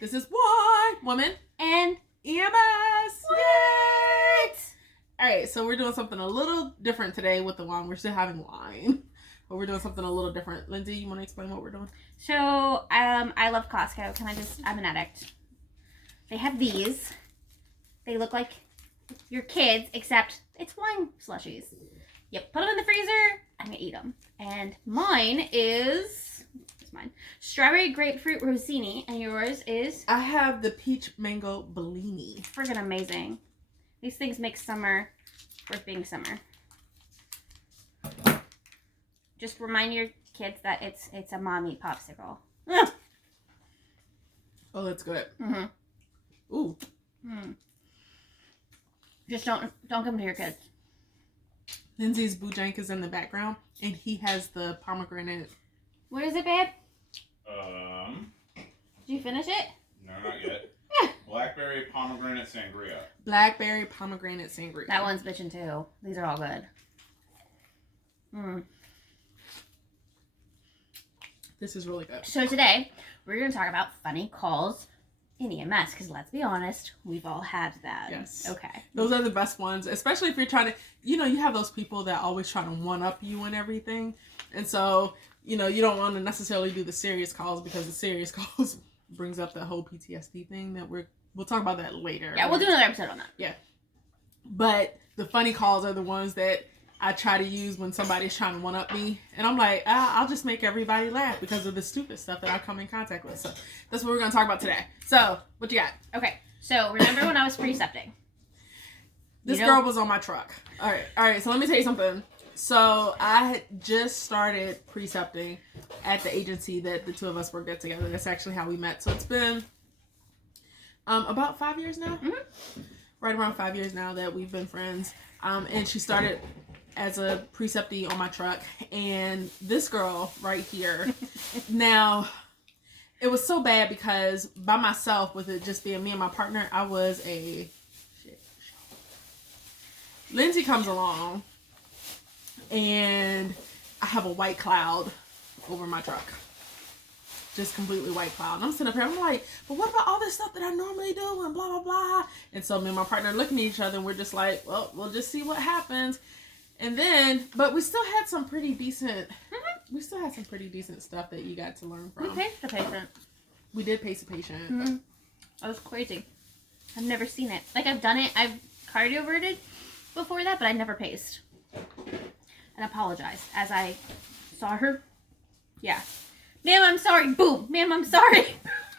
This is Wine, Woman, and EMS. what? All right, so we're doing something a little different today with the wine. We're still having wine, but we're doing something a little different. Lindsay, you want to explain what we're doing? So, I love Costco. I'm an addict. They have these. They look like your kids, except it's wine slushies. You put them in the freezer and you eat them. And mine is, what's mine? Strawberry grapefruit rosini, and yours is? I have the peach mango bellini. Friggin' amazing. These things make summer worth being summer. Just remind your kids that it's a mommy popsicle. Oh, that's good. Mm-hmm. Ooh. Mm. Just don't come to your kids. Lindsay's Bujank is in the background, and he has the pomegranate. What is it, babe? Did you finish it? No, not yet. Blackberry pomegranate sangria. Blackberry pomegranate sangria. That one's bitchin' too. These are all good. This is really good. So today, we're going to talk about funny calls in EMS, because let's be honest, we've all had that. Yes. Okay. Those are the best ones, especially if you're trying to, you have those people that always try to one-up you and everything. And so, you don't want to necessarily do the serious calls, because the serious calls brings up the whole PTSD thing that we'll talk about that later. Yeah, we'll do another episode on that. Yeah. But the funny calls are the ones that I try to use when somebody's trying to one-up me. And I'm like, I'll just make everybody laugh because of the stupid stuff that I come in contact with. So that's what we're going to talk about today. So, what you got? Okay. So, remember when I was precepting? This girl was on my truck. All right. So, let me tell you something. So, I had just started precepting at the agency that the two of us worked at together. That's actually how we met. So, it's been about 5 years now. Mm-hmm. Right around 5 years now that we've been friends. And she started as a preceptee on my truck, and this girl right here. Now, it was so bad because by myself, with it just being me and my partner, I was a shit. Lindsay comes along, and I have a white cloud over my truck. Just completely white cloud. And I'm sitting up here, I'm like, but what about all this stuff that I normally do and blah, blah, blah. And so me and my partner looking at each other, and we're just like, well, we'll just see what happens. And then, but we still had some pretty decent, stuff that you got to learn from. We paced the patient. We did pace a patient. Mm-hmm. That was crazy. I've never seen it. Like, I've done it, I've cardioverted before that, but I never paced. And apologized as I saw her. Yeah. Ma'am, I'm sorry. Boom. Ma'am, I'm sorry.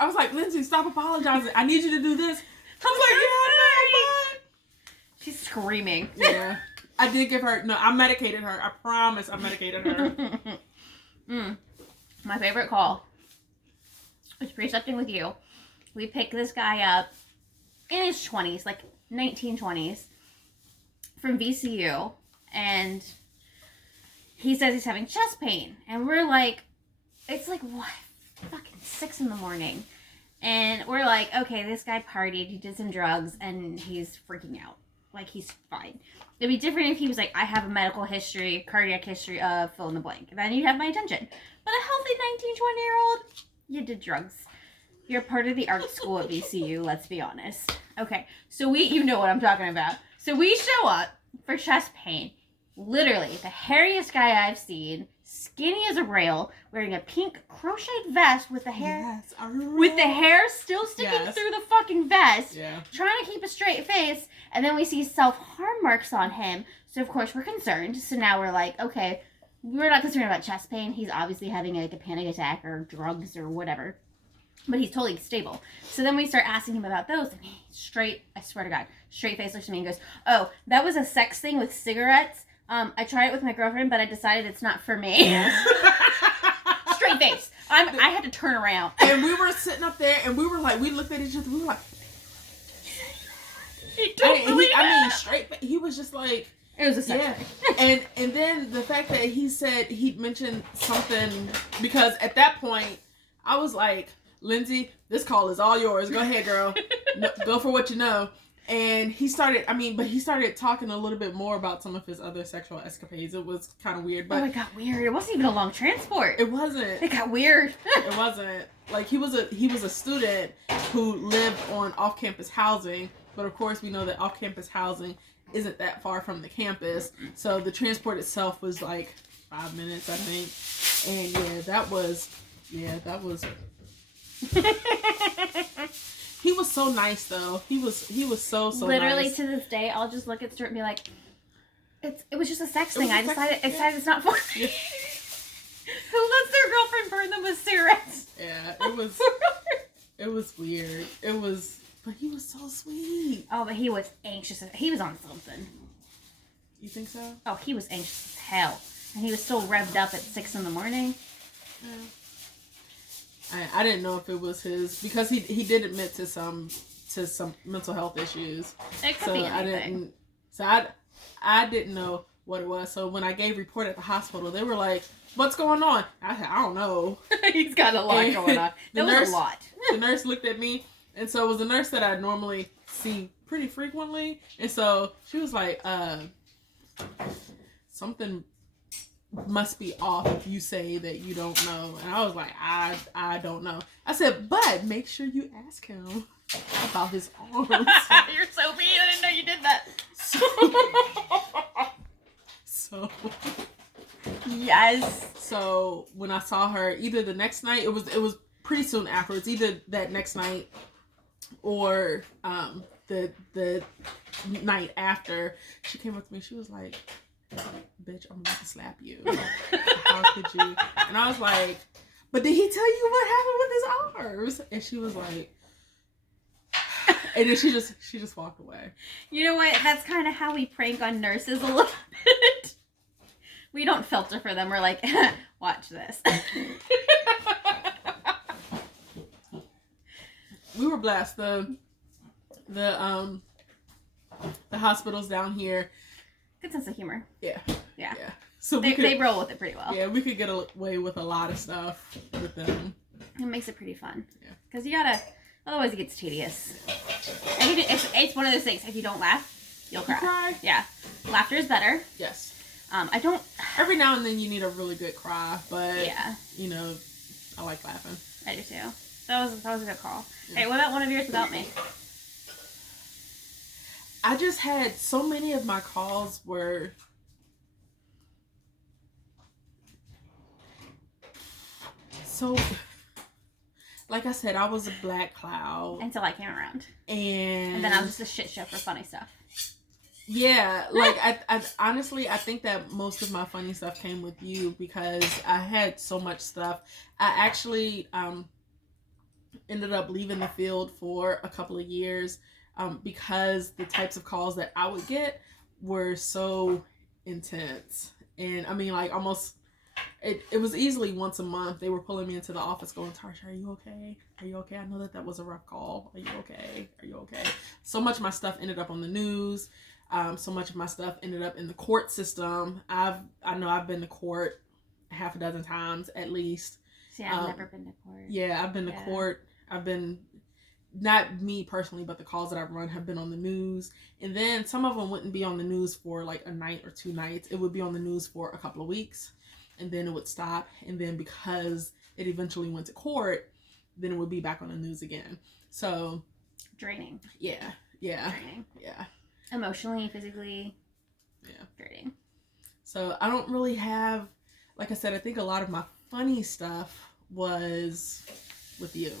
I was like, Lindsay, stop apologizing. I need you to do this. I was like, yeah, no, but... She's screaming. Yeah. I did give her, I medicated her. I promise I medicated her. My favorite call was precepting with you. We picked this guy up in his 20s, like 1920s, from VCU. And he says he's having chest pain. And we're like, it's like, what? Fucking 6 a.m. And we're like, okay, this guy partied, he did some drugs, and he's freaking out. Like, he's fine. It'd be different if he was like, I have a medical history, cardiac history of fill in the blank. Then you'd have my attention. But a healthy 19, 20-year-old, you did drugs. You're part of the art school at VCU, let's be honest. Okay, so you know what I'm talking about. So we show up for chest pain. Literally, the hairiest guy I've seen, skinny as a rail, wearing a pink crocheted vest with the hair, still sticking through the fucking vest, trying to keep a straight face, and then we see self-harm marks on him, so of course we're concerned. So now we're like, okay, we're not concerned about chest pain, he's obviously having like a panic attack or drugs or whatever, but he's totally stable. So then we start asking him about those, and he I swear to God, straight face looks at me and goes, oh, that was a sex thing with cigarettes? I tried it with my girlfriend, but I decided it's not for me. Straight face. I had to turn around. And we were sitting up there, and we were like, we looked at each other, we were like, straight. He was just like, it was a sex thing. And then the fact that he said he'd mentioned something, because at that point, I was like, Lindsay, this call is all yours. Go ahead, girl. Go for what you know. And he started talking a little bit more about some of his other sexual escapades. It was kind of weird, but it got weird. It wasn't even a long transport. it wasn't. It got weird. It wasn't. Like, he was a student who lived on off-campus housing, but of course we know that off-campus housing isn't that far from the campus, so the transport itself was like 5 minutes, I think. And that was he was so nice though. He was so Literally nice. to this day, I'll just look at Stuart and be like, it was just a sex thing. I decided it's not for Yeah. Who lets their girlfriend burn them with cigarettes? Yeah, it was weird. But he was so sweet. Oh, but he was anxious. He was on something. You think so? Oh, he was anxious as hell. And he was still revved up at 6 a.m. Yeah. I didn't know if it was his, because he did admit to some mental health issues. It could be anything. I didn't know what it was. So when I gave report at the hospital, they were like, "What's going on?" I said, "I don't know." He's got a lot going on. That was a lot. The nurse looked at me, and so it was a nurse that I normally see pretty frequently, and so she was like, "Something must be off if you say that you don't know." And I was like, I don't know. I said, "But make sure you ask him about his arms." You're so mean. I didn't know you did that. So yes. So when I saw her, either the next night, it was pretty soon afterwards, either that next night or the night after, she came up to me. She was like, "Bitch, I'm about to slap you. How could you?" And I was like, "But did he tell you what happened with his arms?" And she was like, and then she just walked away. You know what? That's kind of how we prank on nurses a little bit. We don't filter for them. We're like, watch this. We were blessed. The hospitals down here. Good sense of humor. Yeah. Yeah. So they roll with it pretty well. Yeah, we could get away with a lot of stuff with them. It makes it pretty fun. Yeah. Because you gotta, otherwise it gets tedious. And it's one of those things. If you don't laugh, you'll cry. You cry? Yeah. Laughter is better. Yes. I don't. Every now and then you need a really good cry, but yeah, you know, I like laughing. I do too. That was a good call. Yeah. Hey, what about one of yours without me? I just had so many of my calls were so, like I said, I was a black cloud until I came around, and then I was just a shit show for funny stuff. Yeah, like I honestly, I think that most of my funny stuff came with you because I had so much stuff. I actually ended up leaving the field for a couple of years because the types of calls that I would get were so intense. And I mean, like almost, it was easily once a month. They were pulling me into the office going, "Tarsha, are you okay? Are you okay? I know that was a rough call. Are you okay? Are you okay?" So much of my stuff ended up on the news. So much of my stuff ended up in the court system. I know I've been to court half a dozen times at least. See, I've never been to court. Yeah, I've been to court. I've been, not me personally, but the calls that I've run have been on the news. And then some of them wouldn't be on the news for like a night or 2 nights. It would be on the news for a couple of weeks. And then it would stop. And then because it eventually went to court, then it would be back on the news again. So. Draining. Yeah. Yeah. Draining. Yeah. Emotionally, physically. Yeah. Draining. So I don't really have, like I said, I think a lot of my funny stuff was with you.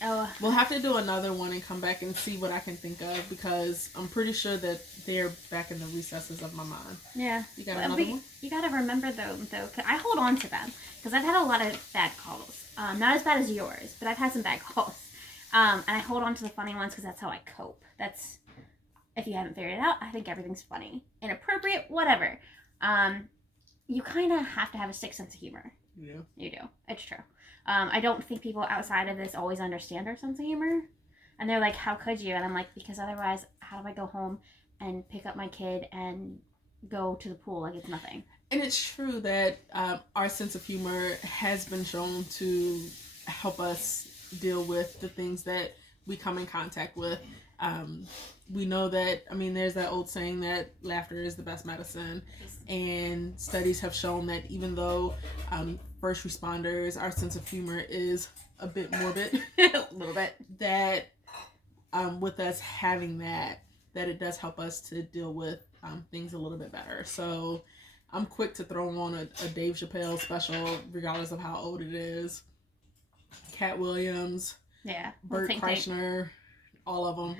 Oh. We'll have to do another one and come back and see what I can think of because I'm pretty sure that they're back in the recesses of my mind. Yeah. You got another one? You got to remember though, cause I hold on to them because I've had a lot of bad calls. Not as bad as yours, but I've had some bad calls. And I hold on to the funny ones because that's how I cope. That's, if you haven't figured it out, I think everything's funny. Inappropriate, whatever. You kind of have to have a sick sense of humor. Yeah. You do. It's true. I don't think people outside of this always understand our sense of humor. And they're like, "How could you?" And I'm like, because otherwise, how do I go home and pick up my kid and go to the pool like it's nothing? And it's true that our sense of humor has been shown to help us deal with the things that we come in contact with. We know that, I mean, there's that old saying that laughter is the best medicine. And studies have shown that even though first responders, our sense of humor is a bit morbid, a little bit, that with us having that it does help us to deal with things a little bit better. So I'm quick to throw on a Dave Chappelle special, regardless of how old it is. Cat Williams, yeah, Bert Kreischer, all of them.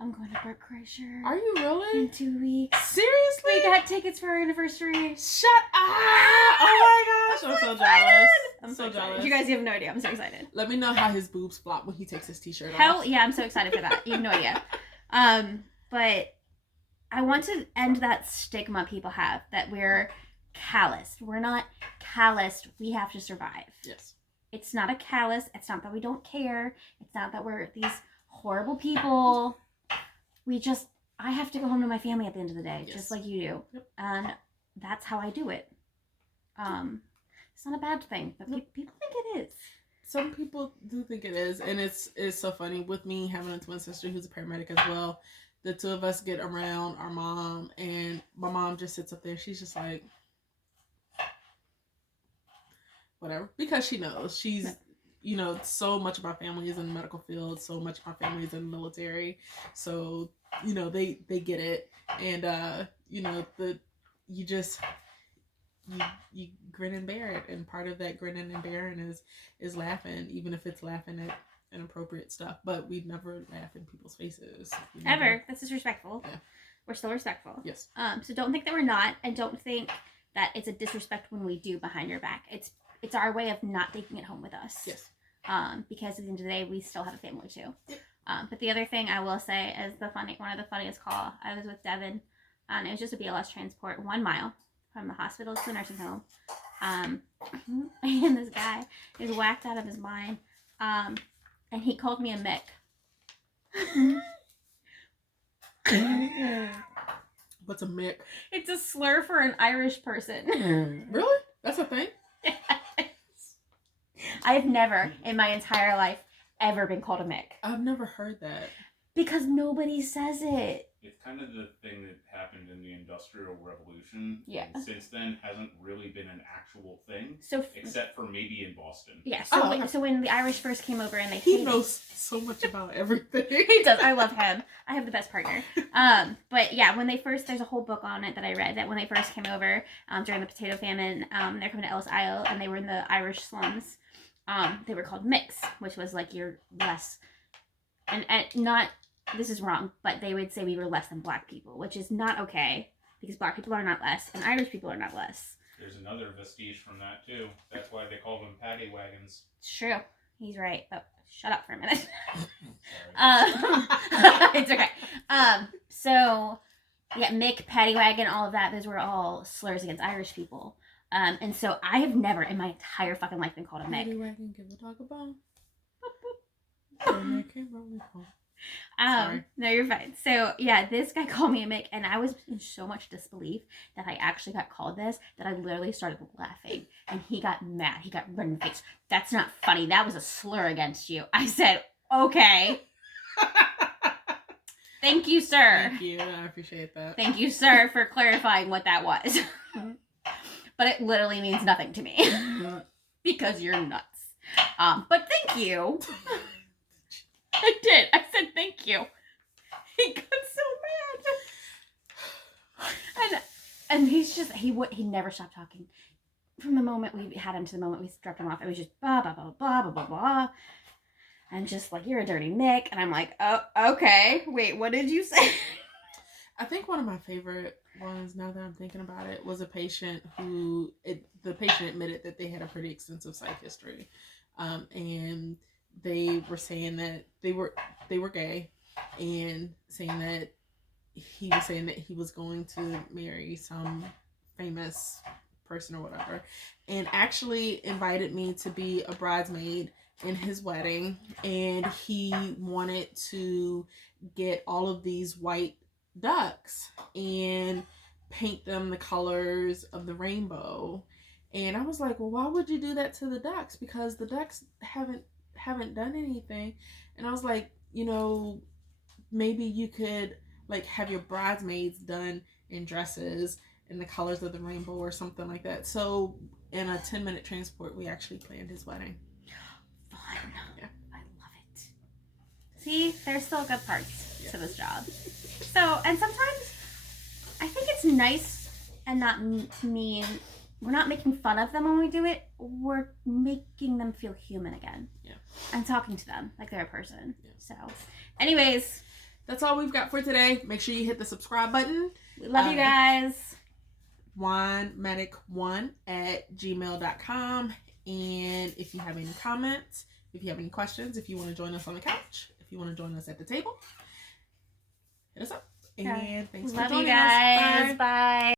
I'm going to Bert Kreischer. Are you really? In 2 weeks. Seriously? We got tickets for our anniversary. Shut up! Oh my gosh, I'm so jealous. I'm so jealous. excited. You guys have no idea. I'm so excited. Let me know how his boobs flop when he takes his t-shirt off. Hell yeah, I'm so excited for that. You have no idea. But I want to end that stigma people have that we're calloused. We're not calloused. We have to survive. Yes. It's not a callous. It's not that we don't care. It's not that we're these horrible people. I have to go home to my family at the end of the day, just like you do. Yep. And that's how I do it. It's not a bad thing, but people think it is. Some people do think it is, and it's so funny with me having a twin sister who's a paramedic as well. The two of us get around our mom, and my mom just sits up there. She's just like, whatever, because she knows she's, you know, so much of my family is in the medical field, so much of my family is in the military, so you know they get it, and you know you grin and bear it, and part of that grinning and bearing is laughing, even if it's laughing at inappropriate stuff. But we'd never laugh in people's faces. Ever. That's disrespectful. Yeah. We're still respectful. Yes. So don't think that we're not, and don't think that it's a disrespect when we do behind your back. It's our way of not taking it home with us. Yes. Because at the end of the day, we still have a family too. Yep. But the other thing I will say is one of the funniest call. I was with Devin, and it was just a BLS transport 1 mile from the hospital to the nursing home. And this guy is whacked out of his mind. And he called me a Mick. What's a Mick? It's a slur for an Irish person. Really? That's a thing? Yes. I've never in my entire life ever been called a Mick. I've never heard that. Because nobody says it. It's kind of the thing that happened in the Industrial Revolution. Yeah. And since then, hasn't really been an actual thing. So except for maybe in Boston. Yeah. So okay. so when the Irish first came over and he knows so much about everything. He does. I love him. I have the best partner. But yeah, when they first, there's a whole book on it that I read, that when they first came over during the potato famine, they're coming to Ellis Isle, and they were in the Irish slums. They were called Micks, which was like you're less, and not. This is wrong, but they would say we were less than black people, which is not okay, because black people are not less, and Irish people are not less. There's another vestige from that, too. That's why they call them paddy wagons. It's true. He's right, but shut up for a minute. Sorry. It's okay. So, yeah, Mick, paddy wagon, all of that, those were all slurs against Irish people. And so I have never in my entire fucking life been called a Mick. Paddy wagon, give a dog a bone. Sorry. No, you're fine. So yeah, this guy called me a Mick, and I was in so much disbelief that I actually got called this that I literally started laughing, and he got mad. He got red in the face. That's not funny. That was a slur against you. I said, okay. Thank you, sir. Thank you. I appreciate that. Thank you, sir, for clarifying what that was. But it literally means nothing to me because you're nuts. But thank you. I did. I said thank you. He got so mad. And he's just, he never stopped talking. From the moment we had him to the moment we dropped him off, it was just blah, blah, blah, blah, blah, blah, blah. And just like, you're a dirty Mick. And I'm like, oh, okay. Wait, what did you say? I think one of my favorite ones, now that I'm thinking about it, was a patient who, the patient admitted that they had a pretty extensive psych history. And they were saying that they were gay, and saying that he was going to marry some famous person or whatever, and actually invited me to be a bridesmaid in his wedding. And he wanted to get all of these white ducks and paint them the colors of the rainbow. And I was like, well, why would you do that to the ducks? Because the ducks haven't done anything. And I was like, you know, maybe you could like have your bridesmaids done in dresses in the colors of the rainbow or something like that. So in a 10-minute transport, we actually planned his wedding. Fun. Yeah. I love it. See, there's still good parts to this job. So, and sometimes I think it's nice and not mean. We're not making fun of them when we do it. We're making them feel human again. Yeah. And talking to them like they're a person. Yeah. So, anyways, that's all we've got for today. Make sure you hit the subscribe button. We love you guys. winemedic1@gmail.com. And if you have any comments, if you have any questions, if you want to join us on the couch, if you want to join us at the table, hit us up. And thanks for Love joining you guys. us. Bye. Bye.